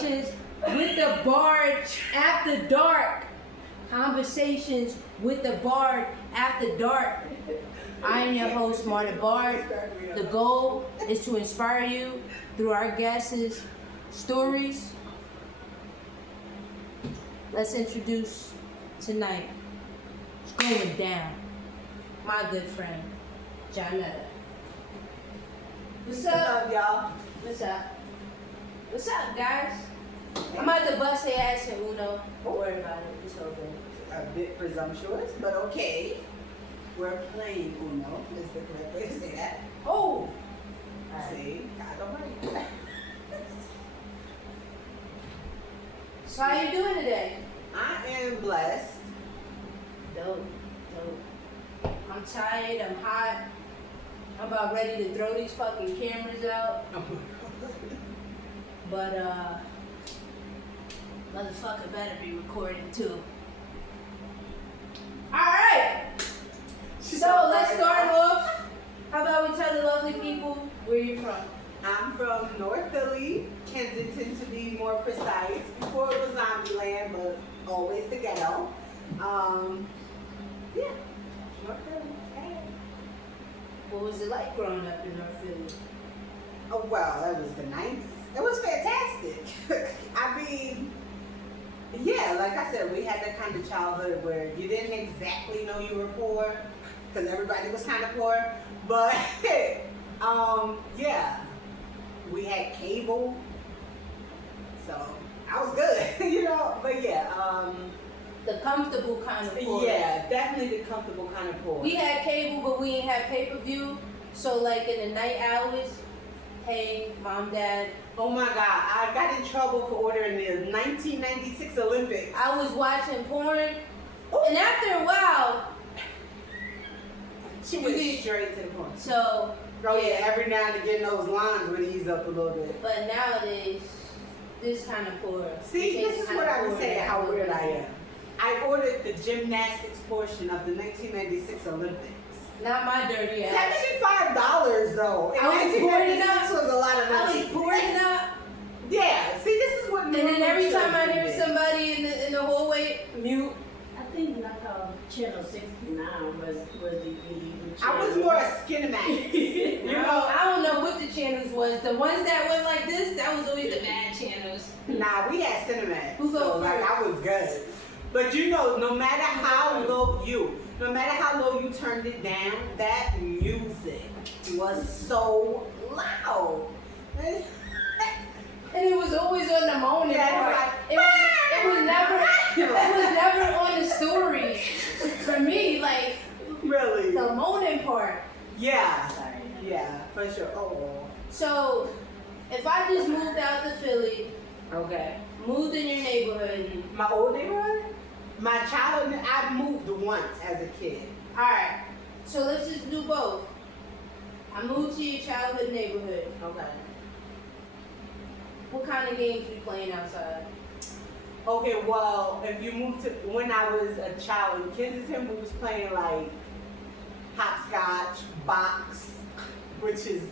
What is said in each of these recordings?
Conversations with the Bard after dark. Conversations with the Bard after dark. I am your host, Marta Bard. The goal is to inspire you through our guests' stories. Let's introduce tonight. It's going down. My good friend, Jonetta. What's up, y'all? What's up? What's up, guys? I'm about to bust their ass in Uno. Don't worry about it. It's okay. A bit presumptuous, but okay. We're playing Uno, is the correct way to say that. Oh! See? God almighty. So how you doing today? I am blessed. Dope. I'm tired, I'm hot. I'm about ready to throw these fucking cameras out. But motherfucker better be recording too. Alright! So let's start off. How about we tell the lovely people where you're from? I'm from North Philly, Kensington to be more precise. Before it was Zombieland, but always the ghetto. Yeah, North Philly. Hey. What was it like growing up in North Philly? Oh, well, it was the 90s. It was fantastic. I mean, yeah, like I said, we had that kind of childhood where you didn't exactly know you were poor, because everybody was kind of poor, but, yeah, we had cable, so I was good, you know, but yeah. The comfortable kind of poor. Yeah, definitely the comfortable kind of poor. We had cable, but we didn't have pay-per-view, so like in the night hours, hey, mom, dad. Oh my God, I got in trouble for ordering the 1996 Olympics. I was watching porn, and after a while, She went straight to the point. So. Oh yeah, every now and again those lines would ease up a little bit. But nowadays, this kind of poor. See, this is what I was saying, how weird I am. I ordered the gymnastics portion of the 1996 Olympics. Not my dirty ass. $75 though. I was pouring it up. Was a lot of money. I was pouring it up. Yeah, see, this is what. And then every time I hear somebody in the hallway, mute. I think like channel 69 was the illegal channel. I was more a Skinemax. You know, I don't know what the channels was. The ones that went like this, that was always the bad channels. Nah, we had Cinemax. Who so goes like first? I was good. But you know, no matter how low you turned it down, that music was so loud. And it was always on the moaning part. Like, It was never on the stories. For me, like really? the moaning part. Yeah. Sorry. Yeah, for sure. Oh. So, if I just moved out to Philly, Okay. moved in your neighborhood. My old neighborhood? My childhood, I moved once as a kid. Alright, so let's just do both. I moved to your childhood neighborhood. Okay. What kind of games were you playing outside? Okay, well, if you moved to, when I was a child in Kensington, we was playing like hopscotch, box, which is,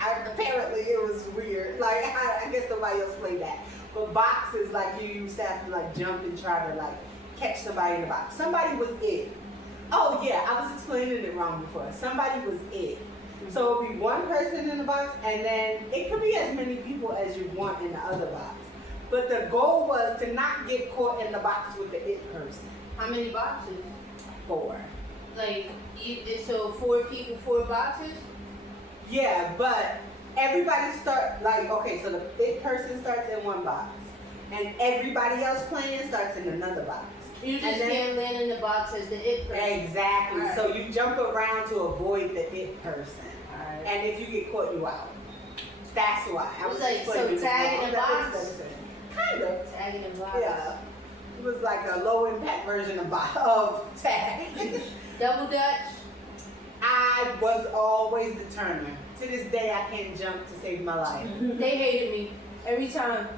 apparently it was weird. Like, I guess nobody else played that. But box is like you used to have to like jump and try to like catch somebody in the box. Somebody was it. Oh yeah, I was explaining it wrong before. Somebody was it. So it would be one person in the box, and then it could be as many people as you want in the other box. But the goal was to not get caught in the box with the it person. How many boxes? 4. Like, so 4 people, 4 boxes? Yeah, but everybody start like, okay, so the it person starts in one box, and everybody else playing starts in another box. You just can't land in the box as the it person. Exactly. Right. So you jump around to avoid the it person. Alright. And if you get caught, you out. That's why. It was like, so tag in the box? Kind of. Tagging in the box. Yeah. It was like a low impact version of tag. Double dutch? I was always determined. To this day, I can't jump to save my life. They hated me every time.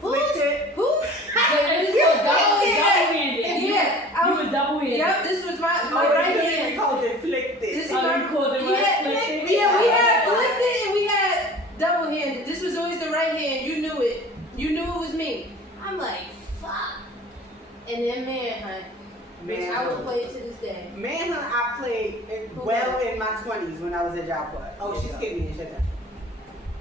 Flicked it. Who? It was double-handed. Yeah. You was double-handed. Yep, this was my Oh, right we hand. called it flicked This it. is my, you called it yeah, flicked it? yeah, we had flipped it and we had double-handed. This was always the right hand. You knew it. You knew it was Which I would play to this day. Manhunt, I played in my 20s when I was at Joplin. Oh, she's kidding me and shit.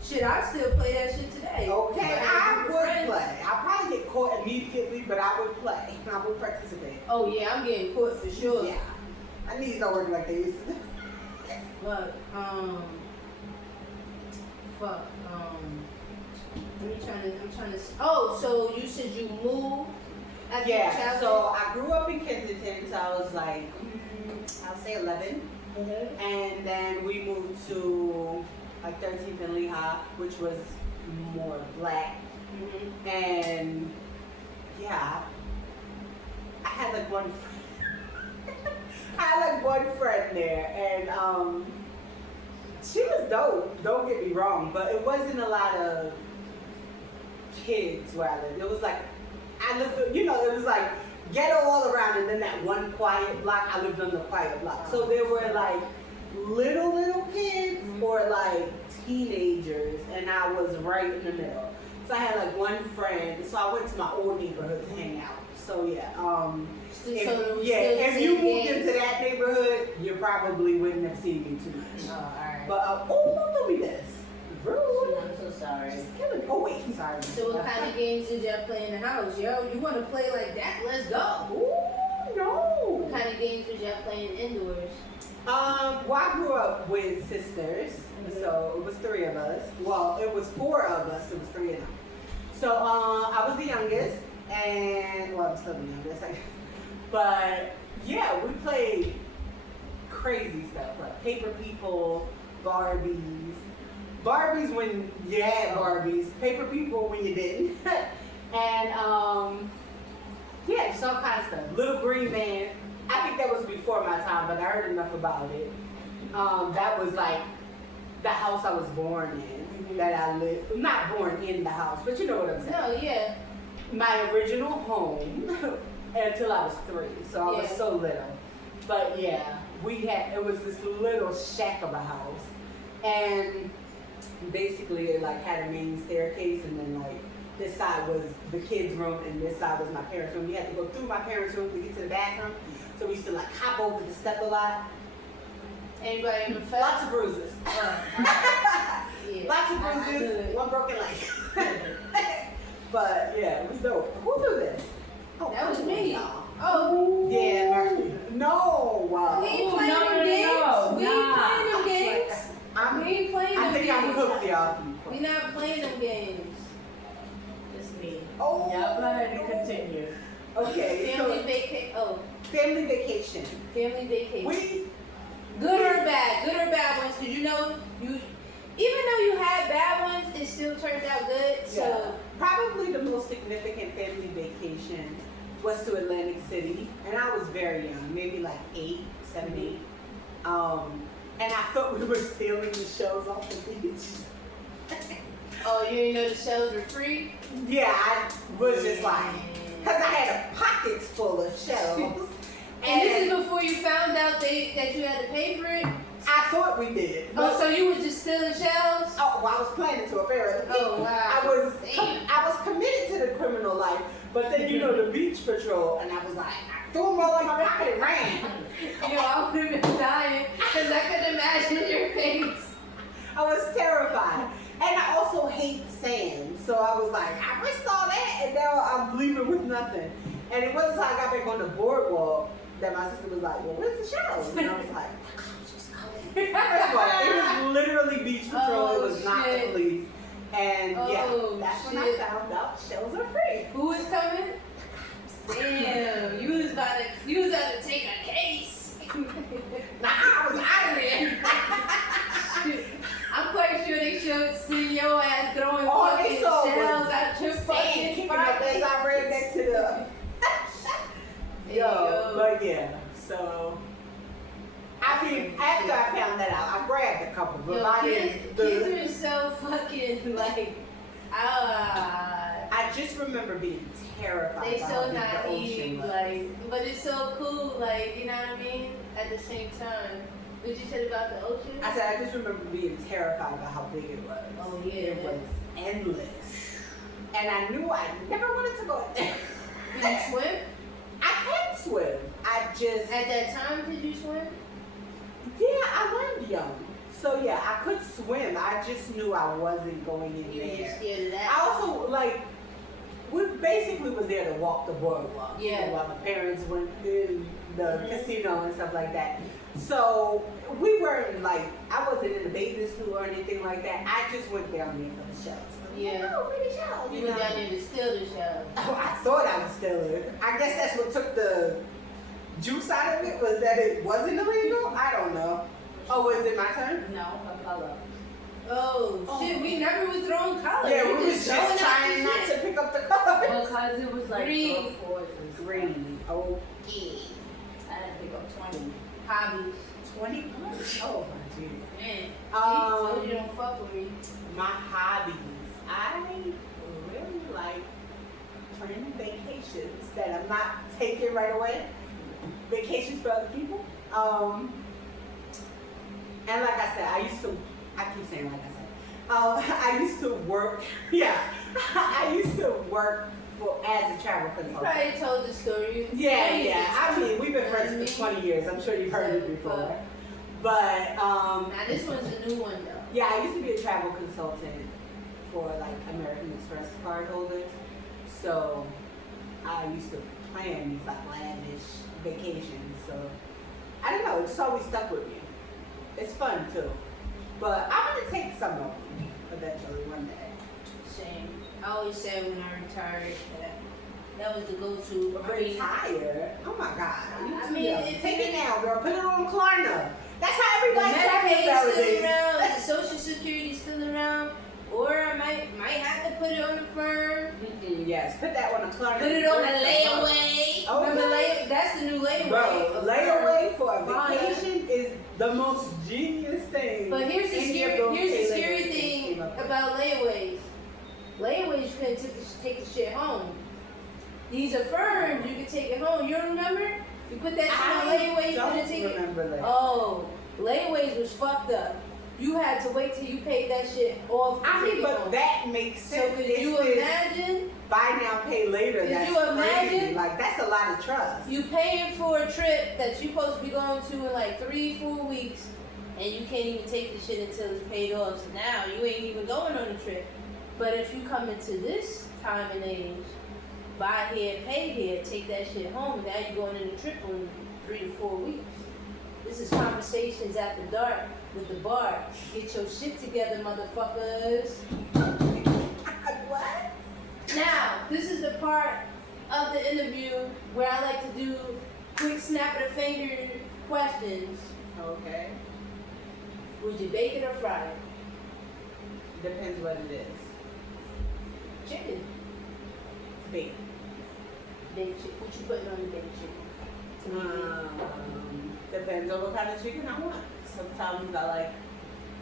Shit, I still play that shit today. Okay, Like, I with would friends. play. I'll probably get caught immediately, but I would play. I would participate. Oh yeah, I'm getting caught for sure. Yeah. My knees don't work like they used to. But I'm trying to. Oh, so you said you moved after your Yeah, childhood? so I grew up in Kensington, so I was like, I'll say 11. Mhm. And then we moved to like 13th and Lehigh, which was more black. Mhm. And yeah, I had like one friend. I had like one friend there, and she was dope. Don't get me wrong, but it wasn't a lot of kids where I lived. It was like I lived, you know, it was like ghetto all around, and then that one quiet block. I lived on the quiet block, so there were like little kids or like teenagers, and I was right in the middle. So I had like one friend, so I went to my old neighborhood to hang out. So yeah, if you moved into that neighborhood, you probably wouldn't have seen me too much. Oh, alright. But don't do me this. Rude. I'm so sorry. Just killing. Oh wait, I'm sorry. So what kind of games did y'all play in the house? Yo, you want to play like that? Let's go. Ooh, no. What kind of games was y'all playing indoors? Well, I grew up with sisters, so it was 3 of us. Well, it was 4 of us. It was 3 of them. So I was the youngest, and well, I'm still the youngest. But yeah, we played crazy stuff like paper people, Barbies. Barbies when you had Barbies, paper people when you didn't, and yeah, just all kinds of stuff. Little Green Man. I think that was before my time, but I heard enough about it. That was like the house I was born in, that I lived, not born in the house, but you know what I'm saying. No, yeah. My original home until I was 3, so I was Yeah. so little. But yeah, it was this little shack of a house, and basically it like had a main staircase, and then like this side was the kids' room, and this side was my parents' room. You had to go through my parents' room to get to the bathroom, so we used to like hop over the step a lot. Anybody ever felt? Lots of bruises. Yeah. Lots of I bruises, could. one broken leg. But yeah, it was dope. Who do this? Oh, That was come me. on, y'all. Oh. Yeah, Murphy. No. We ain't playing no, them no, games. no, We ain't nah. playing them games. We ain't playing I them think I'm games. cooked, y'all. We not playing them games. Just me. Oh. Yeah, go ahead and continue. Okay, Family so family vacation. vacation. We Good or bad ones, because you know, even though you had bad ones, it still turned out good. yeah, So probably the most significant family vacation was to Atlantic City, and I was very young, maybe like 8, 7, 8. And I thought we were stealing the shells off the beach. oh, you didn't know the shells were free? Yeah, I was just like, because I had pockets full of shells. And this is before you found out that you had to pay for it? I thought we did. Oh, so you were just stealing shells? Oh, well, I was planning to apparently. Oh, wow. I was committed to the criminal life, but then you know the beach patrol, and I was like, I threw them all in my pocket and ran. Yo, I would have been dying because I could imagine your face. I was terrified, and I also hate sand, so I was like, I risked all that, and now I'm leaving with nothing. And it wasn't until I got back on the boardwalk that my sister was like, well, where's the shells? And I was like, first of all, it was literally beach patrol. It was not the police. And yeah, that's when I found out shells are free. Who was coming? Damn, you was about to take a case. Nah, I was out of there. I'm quite sure they showed see your ass throwing All fucking they saw shells was out your sand fucking kicking up as I ran back to the. Yo, but yeah, so. I mean, after I found that out, I grabbed a couple, but I didn't. Kids are so fucking like, I just remember being terrified. they about so how big the naive, ocean was. like, but it's so cool, like, you know what I mean? At the same time, what you said about the ocean? I said I just remember being terrified about how big it was. Oh, yeah. It was endless, and I knew I never wanted to go there. Did you swim? I can swim. I just At that time, did you swim? I learned young. So yeah, I could swim. I just knew I wasn't going in You were there. scared of that? I also we basically was there to walk the boardwalk. Yeah. While my parents went in the casino and stuff like that. So we weren't I wasn't in the bathing school or anything like that. I just went down there for the show. So Yeah. oh, where the show? You went down there to steal the show. Oh, I thought I was still in. I guess that's what took the juice out of it, was that it wasn't illegal? I don't know. Oh, was it my turn? No, her color. Oh, shit, we never was throwing colors. Yeah, we was throwing just out trying the not shit. to pick up the cards. Because it was like Green. both fours and Green. Okay. I had to pick up 20. Hobbies. 20 points? Oh my dear. Man, Um, so you don't fuck with me. My hobbies. I really like planning vacations that I'm not taking right away. Vacations for other people. And like I said, I keep saying like I said. I used to work, I used to work as a travel You consultant. probably told the story. Yeah. I mean, we've been friends for 20 years. I'm sure you've heard it before. But, Now this one's a new one though. yeah, I used to be a travel consultant for American Express card holders. So I used to plan these lavish vacations. So I don't know, it's always stuck with me. It's fun too. But I'm gonna take some of them eventually one day. Same. I always said when I retired that was the go-to. I mean, Retire? Oh my God. I mean, take it now, girl. Put it on Klarna. That's how the everybody travels Medicaid's still nowadays. around, the Social Security's still around, or I might have to put it on the firm. Yes, put that on a Klarna. Put it on a layaway. Oh, Remember okay. that's the new layaway. Bro, of layaway firm. for a Fine. vacation is the most genius thing. But here's the Any of scary, those here's the pay scary layaway thing came up with. about layaways. Layaways, you couldn't take the shit home. These are firms, you can take it home. You don't remember? You put that shit on layaway, you couldn't take it. remember that. Oh, layaways was fucked up. You had to wait till you paid that shit off. to I mean, take it but home. that makes So sense. could It's you this imagine buy now, pay later. Could That's you imagine? crazy. That's a lot of trust. you paying for a trip that you're supposed to be going to in 3-4 weeks, and you can't even take the shit until it's paid off. So now you ain't even going on a trip. But if you come into this time and age, buy here, pay here, take that shit home, now you're going on a trip in 3 to 4 weeks. This is Conversations After Dark with the Bard. Get your shit together, motherfuckers. What? Now, this is the part of the interview where I like to do quick snap of the finger questions. Okay. Would you bake it or fry it? Depends what it is. Chicken. Bake. Baked chicken. What you putting on the baked chicken? Depends on what kind of chicken I want. Sometimes I like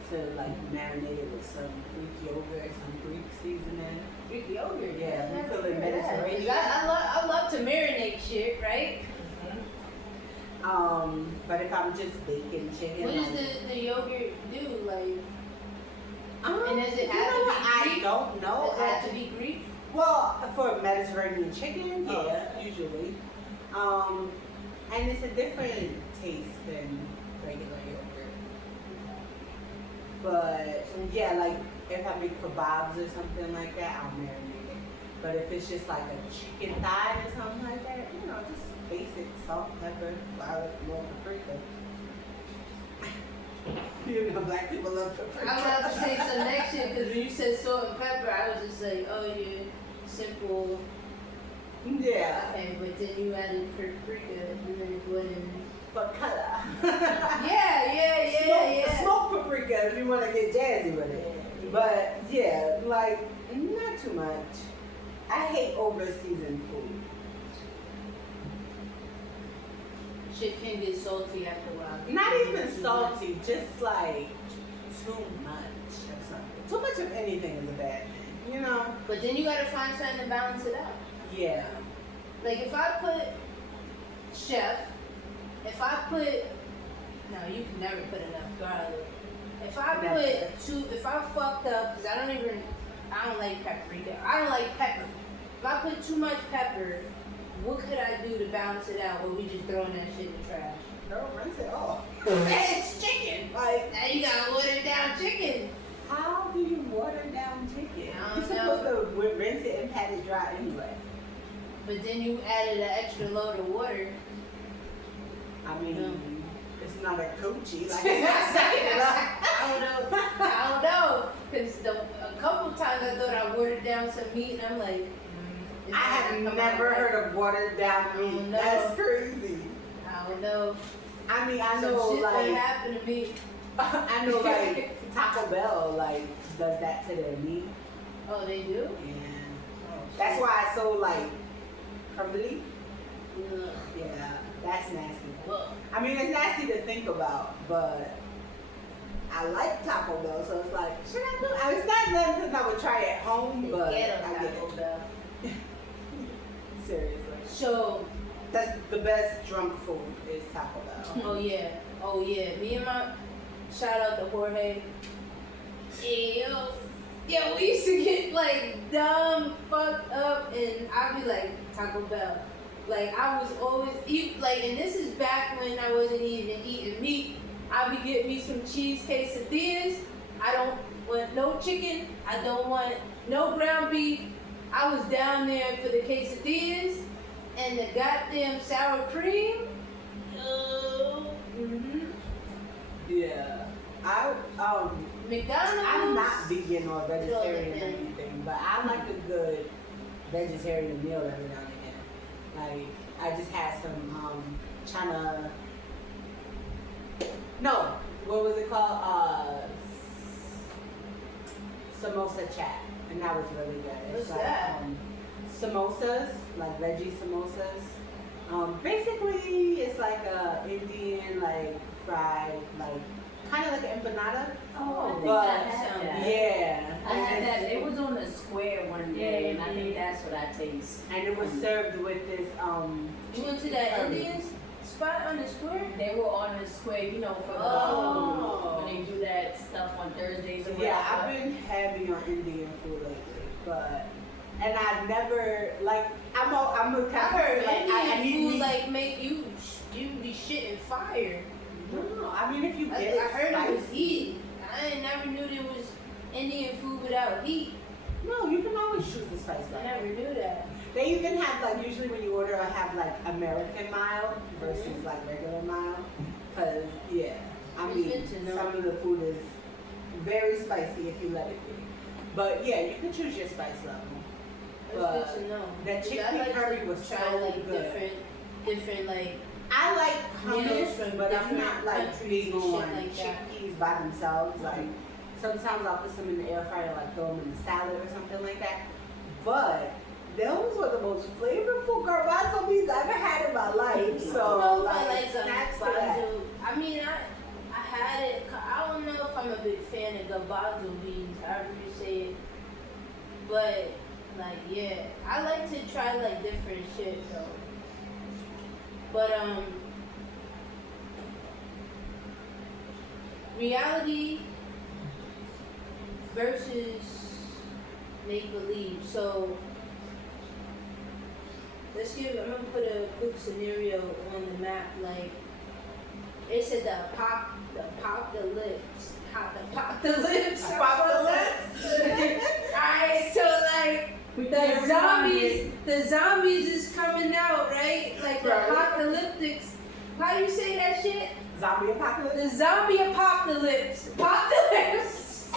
to marinate it with some Greek yogurt, some Greek seasoning. Greek yogurt. Yeah, we Never feel it heard of that. Mediterranean. I love to marinate shit, right? But if I'm just baking chicken, What does the yogurt do? and does it have to be I Greek? don't know. Does it have to be Greek? Well, for Mediterranean chicken, Oh. yeah, usually. And it's a different taste than regular yogurt. But yeah, if I make kebabs or something like that, I'll marinate it. But if it's just a chicken thigh or something like that, just basic salt, pepper, garlic, more paprika. Black people love paprika. I was about to say some next shit because when you said salt and pepper, I was just like, oh, yeah, simple. Yeah, Okay, but then you added paprika, and then it wouldn't. for color. Yeah. Smoke paprika if you want to get jazzy with it. But yeah, not too much. I hate over seasoned food. Shit can get salty after a while. Not even salty, just too much of something. Too much of anything is a bad thing, But then you gotta find something to balance it out. Yeah. If I put chef, no, you can never put enough garlic. If I fucked up, because I don't like paprika. I don't like pepper. If I put too much pepper, what could I do to balance it out? Or we just throwing that shit in the trash? Girl, rinse it off. It's chicken. Like now you got watered down chicken. How do you water down chicken? I You're don't know. supposed to rinse it and pat it dry anyway. But then you added an extra load of water. I mean, No. it's not a coochie. Like, it's not sucking it up. I don't know. Because a couple times I thought I watered down some meat and I'm like, I it's not have gonna come never out heard of watered down I don't meat. know. That's crazy. I don't know. I mean, I Some know, shit that like, happened to me. I know, like, Taco Bell, like, does that to their meat. Oh, they do? Yeah. Oh, That's why it's so, like, crumbly. Ugh. Yeah, that's nasty. Ugh. I mean, it's nasty to think about, but I like Taco Bell, so it's like, should I do it? I mean, it's not nothing I would try at home, but Get 'em, I get Taco it. Bell. Seriously. So, That's the best drunk food is Taco Bell. oh yeah. Me and my, shout out to Jorge. Yeah, yo, we used to get like dumb, fucked up, and I'd be like Taco Bell. Like I was always eat like, and this is back when I wasn't even eating meat. I'd be getting me some cheese quesadillas. I don't want no chicken. I don't want no ground beef. I was down there for the quesadillas and the goddamn sour cream. Yeah. McDonald's. I'm not vegan or It's all vegetarian or depends. anything, but I like a good vegetarian meal every now and again. Like, I just had some China. No, what was it called? Samosa chat, and that was really good. What's like, that? Samosas, like veggie samosas. Basically, it's like a Indian like fried, like kind of like an empanada. Oh, I think But- I had that. Yeah. I had that. It was on the square one day, and I think that's what I taste. And it was served with this You went to that curry. Indian spot on the square? They were on the square, you know, for the Oh. when they do that stuff on Thursdays or whatever. Yeah, I've been heavy on Indian food lately, but and I never like I'm a I kind heard of like I need Indian food meat. like make you be shitting fire. No, I mean if you I, get it I heard it was spicy- heat. I never knew there was Indian food without heat. No, you can always choose the spice I level. never knew that. They even have like usually when you order, I have like American mild versus like regular mild. Cause yeah, I It's mean good to know. some of the food is very spicy if you let it be. But yeah, you can choose your spice level. It's But good to know. that 'Cause chickpea I like curry to was try so like good. different like I like Meals hummus, from but I'm different not like countries big and shit on like that. chickpeas by themselves. Like sometimes I'll put some in the air fryer, like throw them in the salad or something like that. But those were the most flavorful garbanzo beans I've ever had in my life. I don't So know if I like like snaps to that. garbanzo. I mean, I had it. I don't know if I'm a big fan of garbanzo beans. However you say it, but like yeah, I like to try like different shit though. But reality versus make believe. So I'm gonna put a quick scenario on the map. Like it said the apocalypse. Pop the lips. Alright, so like the zombies is coming out, right? Like the Right. apocalyptics. How do you say that shit? Zombie apocalypse. The zombie apocalypse. Apocalypse.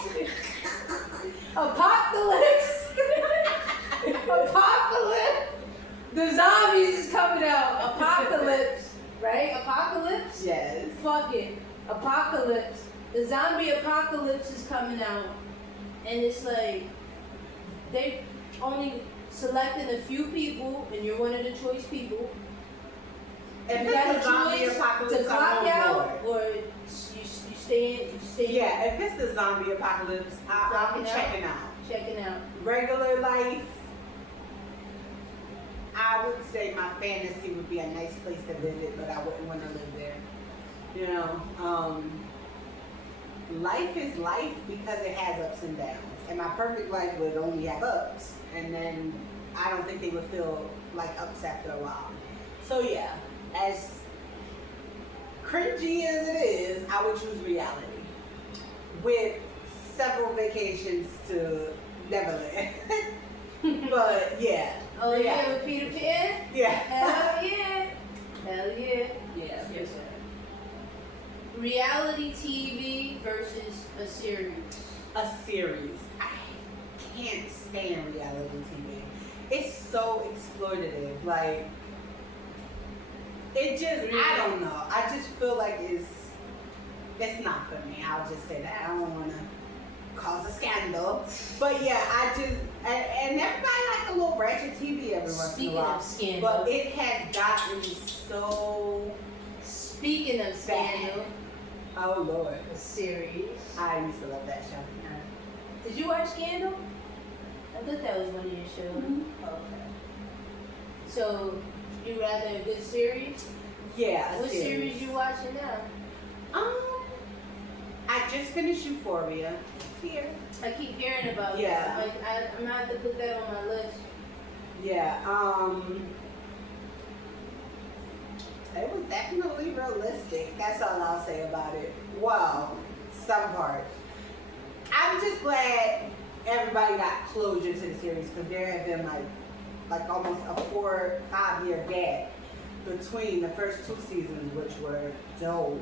Apocalypse. Apocalypse. The zombies is coming out. Apocalypse. Right? Apocalypse? Yes. Fuck it. Apocalypse. The zombie apocalypse is coming out. And it's like, they only selecting a few people, and you're one of the choice people. If You got it's a a zombie choice apocalypse, to I'm clock on out, board. or you stay. Yeah, if it's the zombie apocalypse, I'm Clocking out? checking out. Checking out. Regular life, I would say my fantasy would be a nice place to visit, but I wouldn't want to live there. You know, life is life because it has ups and downs. And my perfect life would only have ups, and then I don't think they would feel like ups after a while. So yeah, as cringy as it is, I would choose reality with several vacations to Neverland. But yeah. Oh yeah, reality. with Peter Pan? Yeah. Hell yeah. Hell yeah. Yeah, for sure. Reality TV versus a series. A series. I can't stand reality TV. It's so exploitative. Like, it just, I don't know. I just feel like it's not for me. I'll just say that. I don't want to cause a scandal. But yeah, I just, and everybody like a little ratchet TV every once in a Speaking while. of scandal. But it has gotten so Speaking of scandal. Oh Lord. A series. I used to love that show. Did you watch Scandal? I thought that was one of your shows. Mhm. Okay. So, you rather a good series? Yeah, a What series you watching now? I just finished Euphoria. It's here. I keep hearing about Yeah. that. Like, I'm gonna have to put that on my list. Yeah, it was definitely realistic. That's all I'll say about it. Well, some parts. I'm just glad everybody got closure to the series because there had been like almost a 4-5 year gap between the first 2 seasons, which were dope.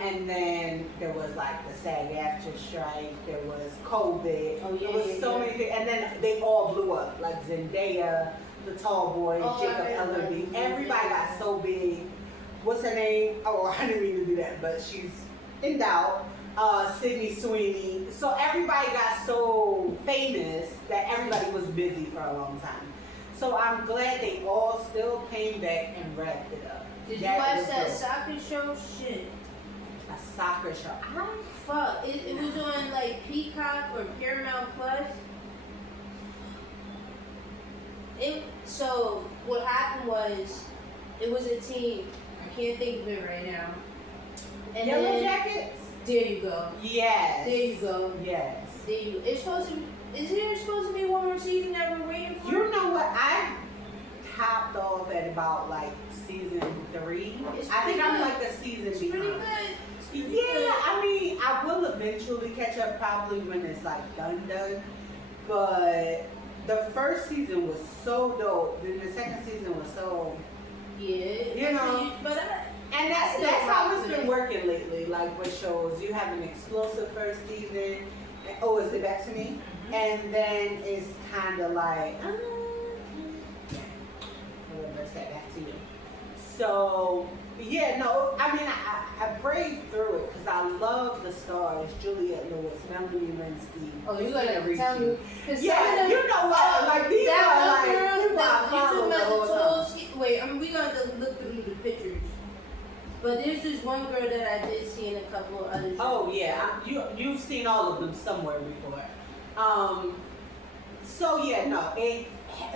And then there was like the SAG-AFTRA strike, there was COVID, Oh, yeah, there was so many things, and then they all blew up, like Zendaya, the tall boy, Oh, Jacob I heard Elordi, that. everybody got so big. What's her name? Oh, I didn't mean to do that, but she's in doubt. Sydney Sweeney. So everybody got so famous that everybody was busy for a long time. So I'm glad they all still came back and wrapped it up. Did That you watch was that dope. soccer show? Shit. A soccer show. Fuck. It was on like Peacock or Paramount Plus. So what happened was, it was a team. I can't think of it right now. And Yellow then, Jackets? there you go. Yes. There you go. Yes. There you. It's supposed to. Is there supposed to be one more season that we're waiting for? You know what? I topped off at about like season 3. It's I think pretty I'm good. like a season It's pretty behind. good. It's pretty Yeah, good. I mean, I will eventually catch up probably when it's like done. But the first season was so dope. Then the second season was so, Yeah. You know. But and that's Still how rock it's with been it. working lately. Like with shows, you have an explosive first season. And, oh, is it back to me? And then it's kind of like, reverse that back to you. So yeah, no, I mean, I braved through it because I love the stars: Juliette Lewis, Melanie Linsky. oh, you Christina gotta tell me. Ricci. 'Cause Yeah, some of them- you know what? Like these that are one like girl, people I that, you follow talking the about whole the tall, time. wait, I mean, we gonna have to look through the pictures. But there's this one girl that I did see in a couple of other shows. Oh yeah, you've seen all of them somewhere before. So yeah, no, it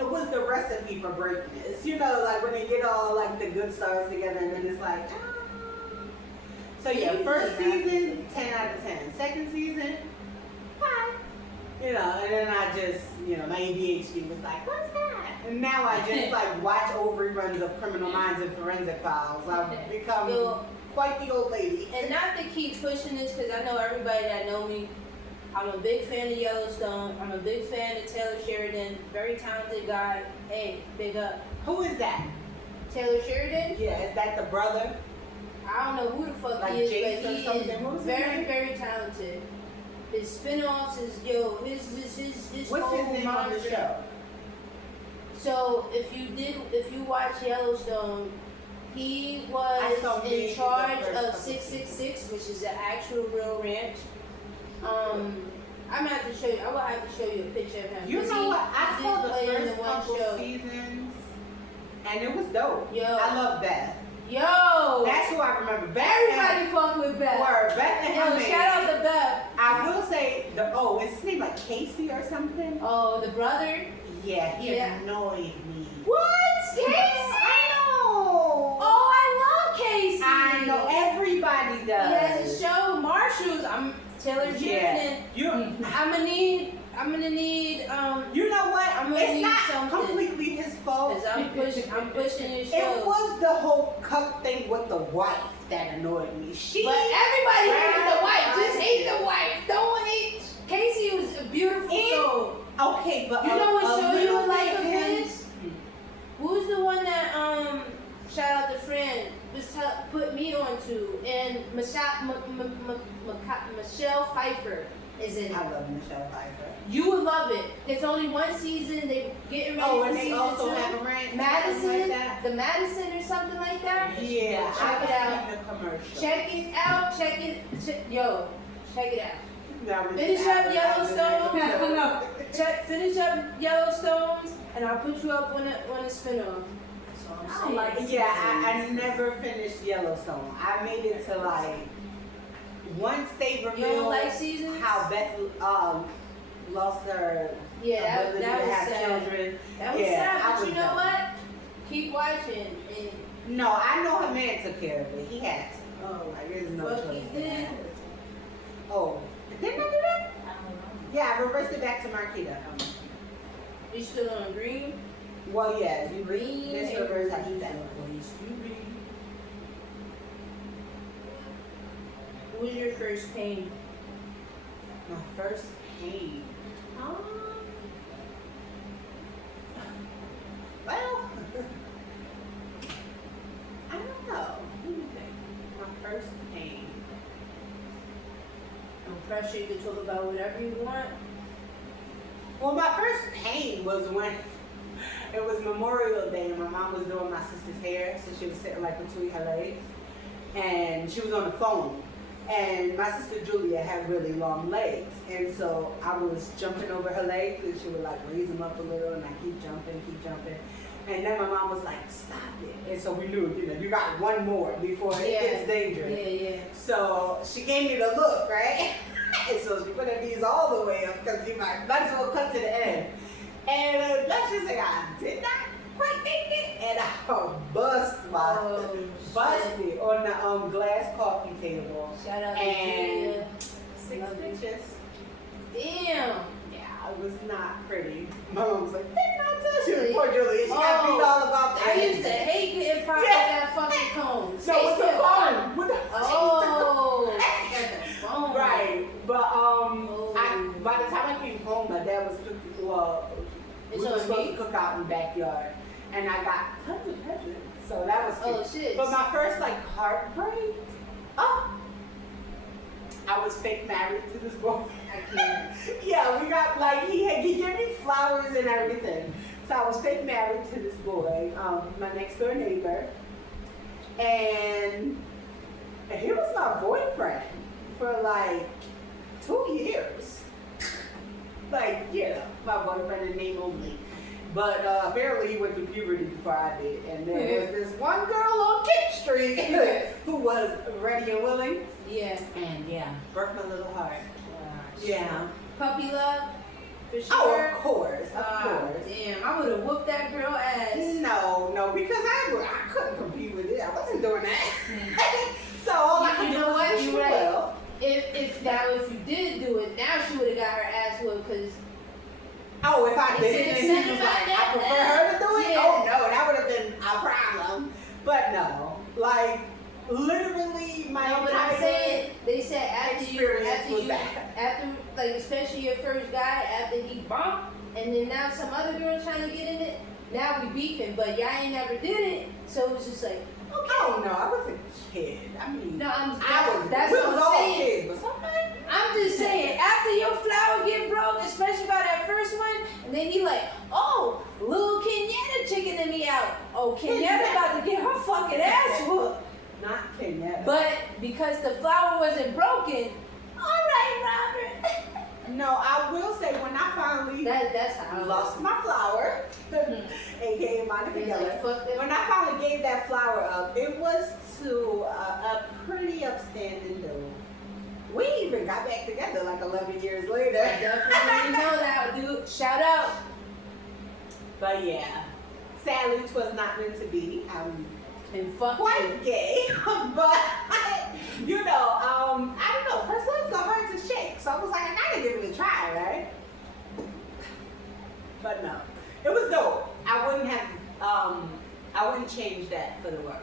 was the recipe for greatness. You know, like when they get all like the good stars together, and then it's like. So yeah, first season 10 out of 10. Second season 5. You know, and then I just, my ADHD was like, what's that? And now I just like watch overruns of Criminal Minds and Forensic Files. I've become Yo, quite the old lady. and not to keep pushing this, because I know everybody that know me, I'm a big fan of Yellowstone. I'm a big fan of Taylor Sheridan. Very talented guy. Hey, big up. Who is that? Taylor Sheridan? Yeah, is that the brother? I don't know who the fuck Like he is, Jason but he something? What was is his very, name? very talented. His spin-offs is, his What's whole his name on the mindset. show? So if you watch Yellowstone, he I was saw maybe in the charge first of couple 666, which is the actual real ranch. I'm gonna have to show you. I will have to show you a picture of him. You 'cause know he- what? I he saw did the play in first one couple show. seasons, and it was dope. Yo. I love Beth. Yo, That's who I remember. Beth. everybody fuck with Beth. Word. Beth and Yo, her shout man. out to Beth. I will say is his name like Casey or something? Oh, the brother. Yeah, he Yeah. annoyed me. What? Casey? I know. Oh, I love Casey. I know. Everybody does. He has a show, Marshalls. I'm Taylor Yeah. Sheridan. You. I'm gonna need I'm gonna need You know what? I'm gonna It's need not something. completely his fault. Cause I'm pushing your It show. was the whole cup thing with the wife that annoyed me. But everybody hated the wife. Just hate the wife. Don't hate. Casey was a beautiful soul. Okay, but You know what show you would like of him? his? Who's the one that shout out to friend put me on to, and Michelle Pfeiffer is in it. I love Michelle Pfeiffer. You would love it. It's only one season. They getting ready Oh, for and they season also 2. have a ranch. Madison, Like that. the Madison or something like that. Yeah, Check it out. The commercial. Check it out. Check it. Check it out. Now we Finish just up advertising Yellowstone. it. Finish up Yellowstones, and I'll put you up on a spin-off. I don't like Yeah, I never finished Yellowstone. I made it to like once they You don't revealed like seasons? how Beth lost her Yeah, ability that to was have sad. children. That was Yeah, sad, I but was you know done. what? Keep watching. And No, I know her man took care of it. He had to. oh, Like, there's no fuck, choice. he did. Oh, didn't I do that? I don't know. Yeah, I reversed it back to Marquita. You still on green? Well, yeah, you Green. this and reverse, I do green. that. What was your first pain? My first pain. Well, I don't know. Let me think. My first pain. No pressure. You can talk about whatever you want. Well, my first pain was when it was Memorial Day and my mom was doing my sister's hair, so she was sitting like between her legs, and she was on the phone. And my sister Julia had really long legs, and so I was jumping over her legs, and she would like raise them up a little, and I keep jumping, and then my mom was like, "Stop it!" And so we knew, you got one more before it gets dangerous. Yeah. So she gave me the look, right? And so she put her knees all the way up because you might as well cut to the end. And let's just say I did not quite make it, and I busted on the glass coffee table. Shout out to And Julia. 6 stitches. Damn. Yeah, it was not pretty. My mom was like, "Didn't I tell you?" Poor Julie, she got beat all about that. I used to hate getting popped with that fucking cone. No, with the phone. With the Oh. With the phone. Right, but by the time I came home, my dad was cooking. Well, we It's were on supposed me? to cook out in the backyard, and I got tons of presents, so that was cute. Oh shit. But my first like heartbreak, I was fake married to this boy. I can't. Yeah, we got like he gave me flowers and everything. So I was fake married to this boy, my next door neighbor, and he was my boyfriend for like 2 years. Like, my boyfriend in name only. But apparently he went through puberty before I did. And there was this one girl on Kip Street who was ready and willing. Yeah. And broke my little heart. Yeah. Puppy love. For sure. Oh, of course. Of course. Damn, I would have whooped that girl ass. No, because I couldn't compete with it. I wasn't doing that. So all I could You do know was what? wish You you right. well. If you did do it, now she would have got her ass whooped because Oh, if I Is did it it and he was something like, like I that? prefer her to do it? Yeah. Oh no, that would have been a problem. But no, like literally my no, but I'm entire saying they said experience was that. after like especially your first guy after he bumped and then now some other girl trying to get in it. Now we beefing, but y'all ain't never did it, so it was just like okay. Oh no, I was a kid. I mean, No, we that's what was I'm all saying. kids, but sometimes. I'm just saying, after your flower get broke, especially by that first one, and then he like, oh, little Kenyatta chickening me out. Oh, Kenyatta about to get her fucking ass whooped. Not Kenyatta. But because the flower wasn't broken, all right, Robert. No, I will say when I finally That's how I lost my flower, aka Monica He's Geller. like, fuck that. When I finally gave that flower up, it was to a pretty upstanding dude. We even got back together like 11 years later. Definitely know that, dude. Shout out. But yeah, sadly, 'twas not meant to be. I'm And fuck you. quite gay, but you know, I don't know. First love's so hard to shake, so I was like, I gotta give it a try, right? But no, it was dope. I wouldn't change that for the world.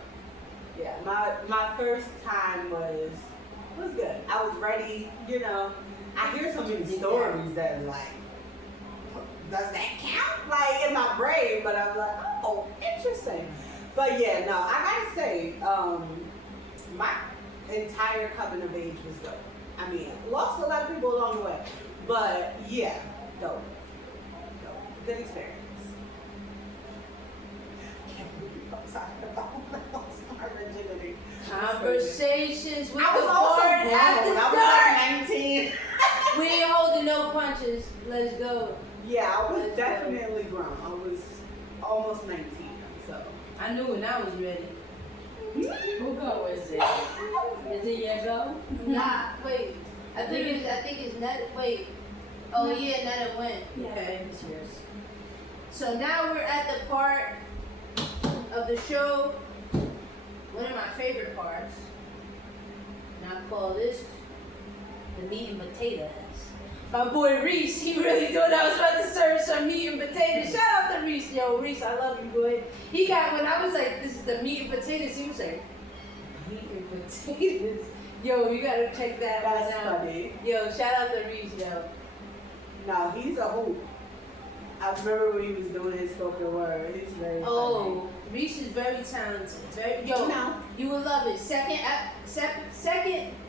Yeah, my first time was good. I was ready, you know. I hear so many stories that are like, does that count? Like in my brain, but I'm like, oh, interesting. But yeah, no, I gotta say, my entire coming of age was dope. I mean, lost a lot of people along the way, but yeah, dope. Good experience. Conversations with I was the also board grown. after I was dark. like 19. We ain't holding no punches. Let's go. Yeah, I was definitely grown. I was almost 19, so. I knew when I was ready. Who go is it? Is it your go? Nah, wait. I think it's Netta. Wait. Oh yeah, Netta went. Yeah, Okay. it's yours. So now we're at the part of the show, one of my favorite parts. And I call this the meat and potatoes. My boy Reese, he really thought I was about to serve some meat and potatoes. Shout out to Reese. Yo, Reese, I love you, boy. He got, when I was like, this is the meat and potatoes, he was like, meat and potatoes. Yo, you gotta check that That's out. funny. Yo, shout out to Reese, yo. No, he's a hoop. I remember when he was doing his spoken word. He's very Oh, Reese is very talented. Very, yo, No. you will love it. Second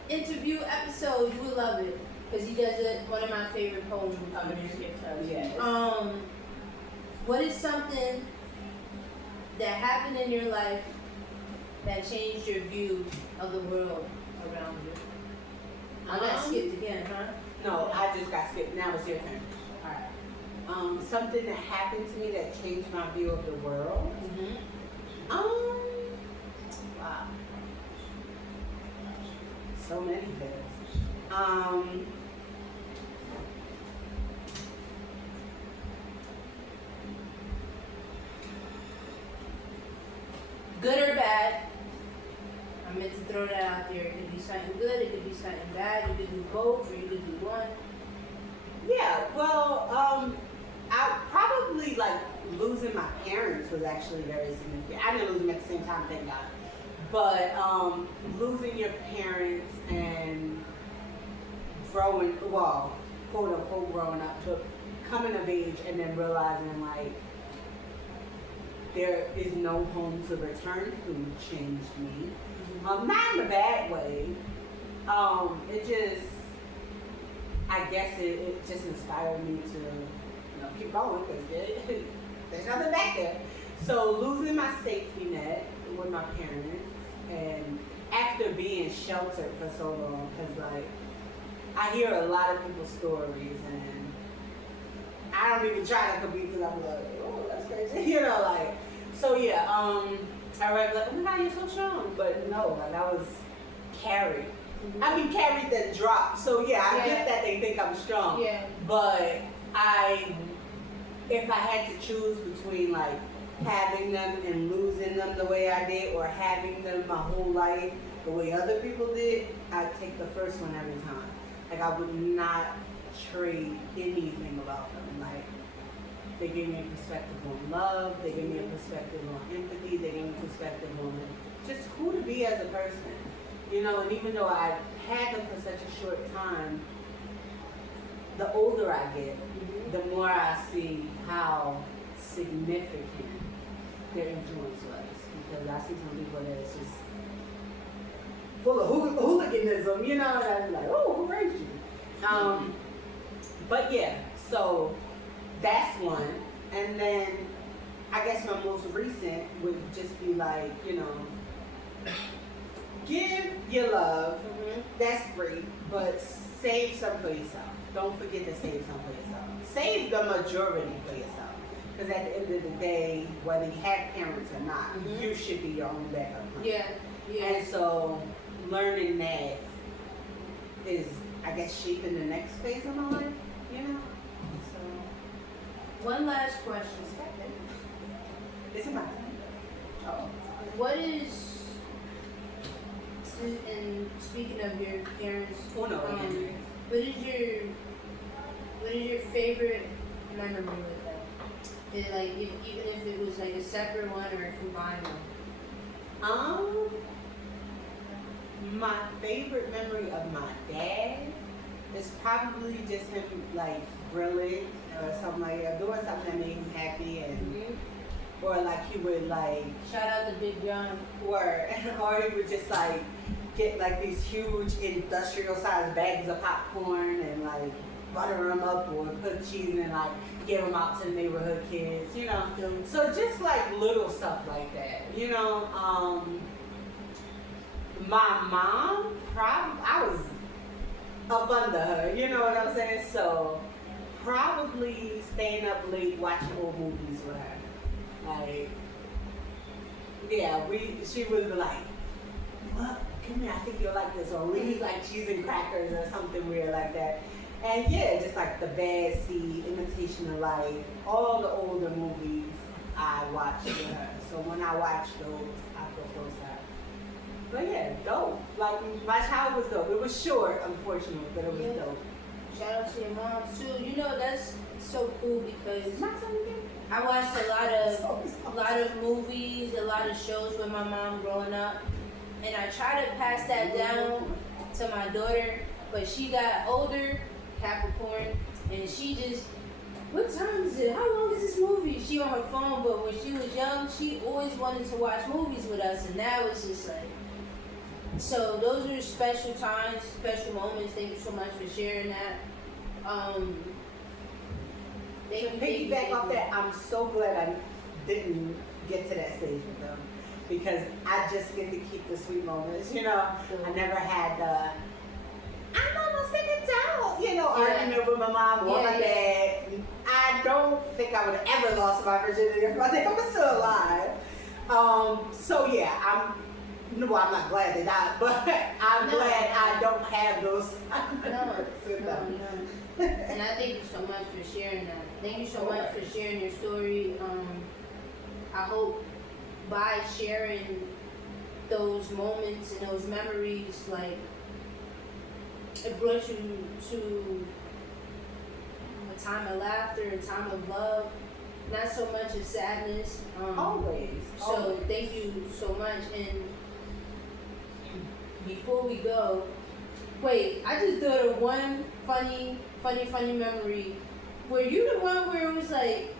interview episode, you will love it. Because he does one of my favorite poems. Yeah. What is something that happened in your life that changed your view of the world around you? I got skipped again, huh? No, I just got skipped. Now it's your turn. Alright. Something that happened to me that changed my view of the world. Mm-hmm. Wow. So many things. Good or bad? I meant to throw that out there. It could be something good, it could be something bad. You could do both, or you could do one. Yeah, well, I probably like losing my parents was actually very significant. I didn't lose them at the same time, thank God. But losing your parents and growing, well, quote unquote growing up to coming of age and then realizing like there is no home to return to changed me. Not in a bad way. It just, I guess it just inspired me to, you know, keep going because there's nothing back there. So losing my safety net with my parents, and after being sheltered for so long, because like I hear a lot of people's stories, and I don't even try to compete because I'm like, oh, that's crazy, you know, like. So yeah, I read like, oh my God, you're so strong, but no, like I was carried. I mean, carried then dropped. So yeah, I get that they think I'm strong. Yeah. But if I had to choose between like having them and losing them the way I did, or having them my whole life the way other people did, I'd take the first one every time. Like I would not trade anything about them. Like they gave me a perspective on love, they gave me a perspective on empathy, they gave me a perspective on just who to be as a person. You know, and even though I had them for such a short time, the older I get, the more I see how significant their influence was. Because I see some people that is just full of hooliganism, you know, and I'm like, oh, who raised you? But yeah, so that's one. And then I guess my most recent would just be like, you know, give your love, that's great, but save some for yourself. Don't forget to save some for yourself. Save the majority for yourself. Because at the end of the day, whether you have parents or not, you should be your own backup plan. Yeah. And so learning that is, I guess, shaping the next phase of my life, you know? So, One last question. it's my time. Oh. What is, and speaking of your parents, what is your favorite memory with them? And like, even if it was like a separate one or a combined one. My favorite memory of my dad is probably just him like grilling or something like that, doing something that made him happy, and or like he would like Shout out to Big John. or he would just like get like these huge industrial sized bags of popcorn and like butter them up or put cheese in, like give them out to the neighborhood kids, you know. So just like little stuff like that, you know. My mom, I was up under her, you know what I'm saying? So probably staying up late watching old movies with her. Like, yeah, she would be like, "What? Come here, I think you'll like this," or "We like cheese and crackers," or something weird like that. And yeah, just like The Bad Seed, Imitation of Life, all the older movies I watched with her. So when I watch those, I put those out. But yeah, dope. Like, my childhood was dope. It was short, unfortunately, but it was dope. Shout out to your mom too. You know, that's so cool because Not something. I watched a lot of movies, a lot of shows with my mom growing up, and I try to pass that down to my daughter, but she got older, Capricorn, and she just, what time is it? How long is this movie? She on her phone, but when she was young, she always wanted to watch movies with us, and now it's just like, so those are special times, special moments. Thank you so much for sharing that. To piggyback off that, I'm so glad I didn't get to that stage with them, because I just get to keep the sweet moments, you know. I never had the "I'm almost sick and tired," you know, argument with my mom or my dad. I don't think I would have ever lost my virginity if my dad was still alive. So yeah, I'm not glad they died, but I'm glad I don't have those. No. And I thank you so much for sharing that. Thank you so much for sharing your story. I hope by sharing those moments and those memories, like, it brought you to a time of laughter, a time of love, not so much of sadness. Always. So thank you so much. And before we go, wait, I just thought of one funny memory. Were you the one where it was like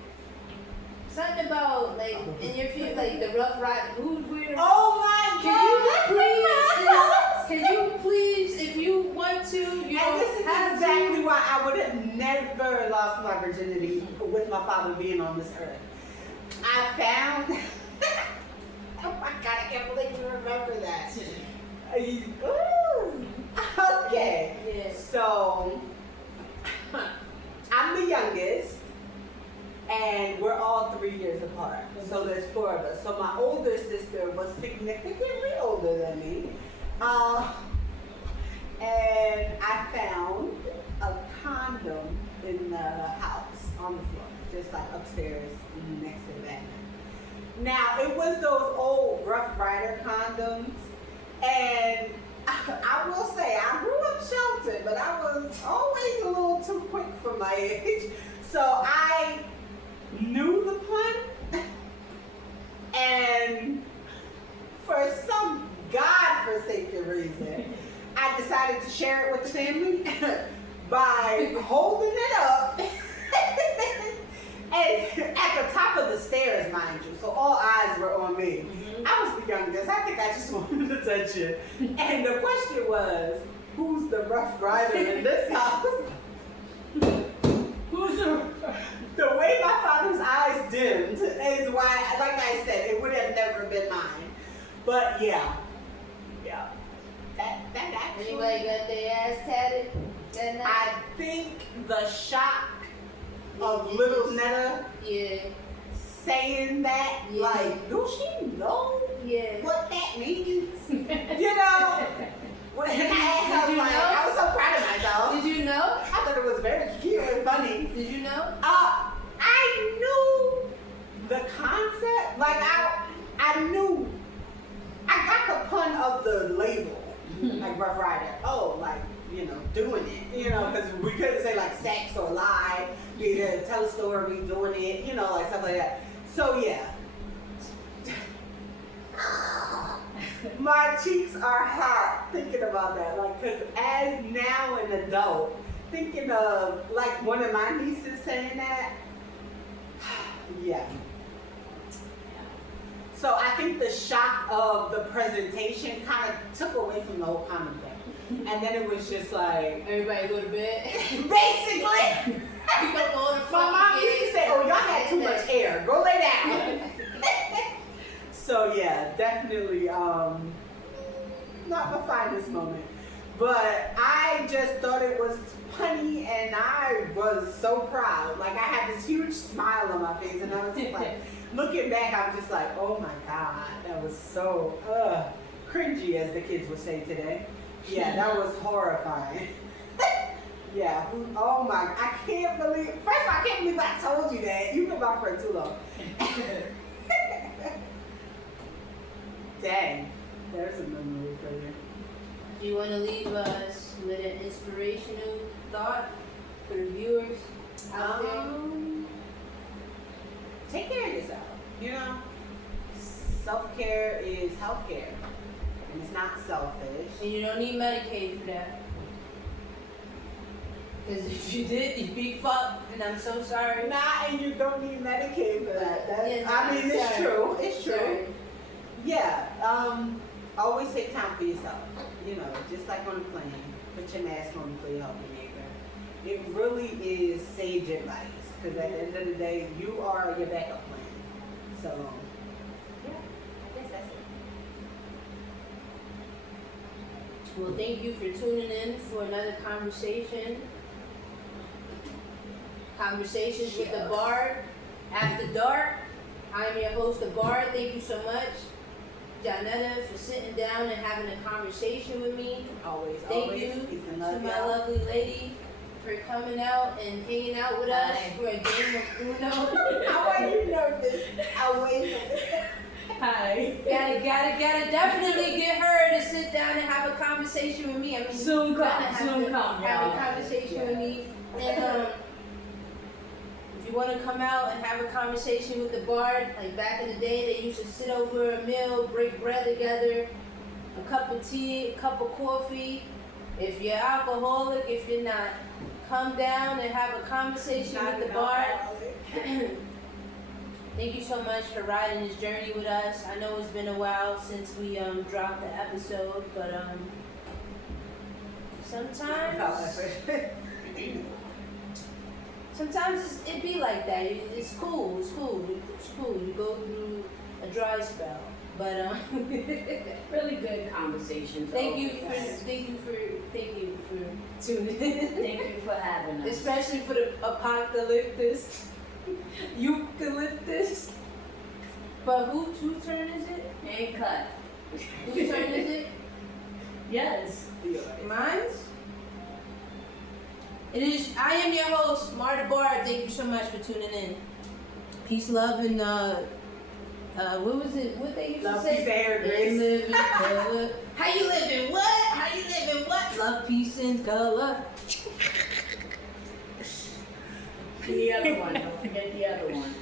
something about like in your feet, like the Rough Rider? Oh my God! Can you please, if you want to, you know, and this is exactly why I would have never lost my virginity with my father being on this earth. I found. Oh my God! I can't believe you remember that. Ooh. Okay. Yeah. So I'm the youngest, and we're all 3 years apart. So there's 4 of us. So my older sister was significantly older than me. And I found a condom in the house on the floor, just like upstairs next to the bathroom. Now, it was those old Rough Rider condoms, and I will say, I grew up sheltered, but I was always a little too quick for my age. So I knew the pun, and for some godforsaken reason, I decided to share it with the family by holding it up and at the top of the stairs, mind you. So all eyes were on me. I was the youngest. I think I just wanted attention. And the question was, who's the Rough Rider in this house? Who's the way my father's eyes dimmed is why, like I said, it would have never been mine. But yeah. That actually. Anybody got their ass tatted that night? I think the shock of little Netta saying that, like, do she know what that means? You know? I was so proud of myself. Did you know? I thought it was very cute and funny. Did you know? I knew the concept. Like, I knew. I got the pun of the label, like Rough Rider. Oh, like, doing it, because we couldn't say like sex or lie. We either tell a story, doing it, like stuff like that. So yeah. My cheeks are hot thinking about that, like, because as now an adult, thinking of like one of my nieces saying that, yeah. So I think the shock of the presentation kind of took away from the whole comment thing. And then it was just like, Everybody go to bed. basically, my mom used to say, oh, y'all had too much hair. Go lay down. So yeah, definitely not my finest moment. But I just thought it was funny and I was so proud. Like I had this huge smile on my face and I was just like, looking back, I'm just like, oh my God, that was so cringy, as the kids would say today. Yeah, that was horrifying. Yeah, oh my, I can't believe, first of all, I can't believe I told you that. You've been my friend too long. Dang, there's a memory for you. Do you want to leave us with an inspirational thought for the viewers out there? Take care of yourself. Self-care is health-care. And it's not selfish. And you don't need Medicaid for that. Because if you did, you'd be fucked, and I'm so sorry. And you don't need Medicaid for that. Yeah, It's true. It's true. Sorry. Yeah. Always take time for yourself. Just like on a plane. Put your mask on before you help your neighbor. It really is sage advice. Because at the end of the day, you are your backup plan. So, yeah, I guess that's it. Well, thank you for tuning in for another conversation. Conversations with the Bard After Dark. I'm your host, the Bard. Thank you so much, Jonetta, for sitting down and having a conversation with me. Always, Thank always. you Peace and to love, my y'all. lovely lady for coming out and hanging out with us Hi. for a game of Uno. How are you nervous? I'll wait. Hi. Gotta definitely get her to sit down and have a conversation with me. I mean, Soon you gotta come, have soon to come, have y'all. a conversation with me. And if you want to come out and have a conversation with the Bard, like back in the day, they used to sit over a meal, break bread together, a cup of tea, a cup of coffee. If you're alcoholic, if you're not, come down and have a conversation with the Bard. Thank you so much for riding this journey with us. I know it's been a while since we dropped the episode, but sometimes it be like that. It's cool. You go through a dry spell, but Really good conversations. thank you always. for tuning in. Thank you for having us. Especially for the apocalyptus. Eucalyptus. But whose turn is it? And cut. Whose turn is it? Yes. Mine's? It is. I am your host, Marta Bard. Thank you so much for tuning in. Peace, love, and what was it? What they used Love, to say? peace, and grace. Live in color. How you living? What? How you living? What? Love, peace, and color. The other one. Don't forget the other one.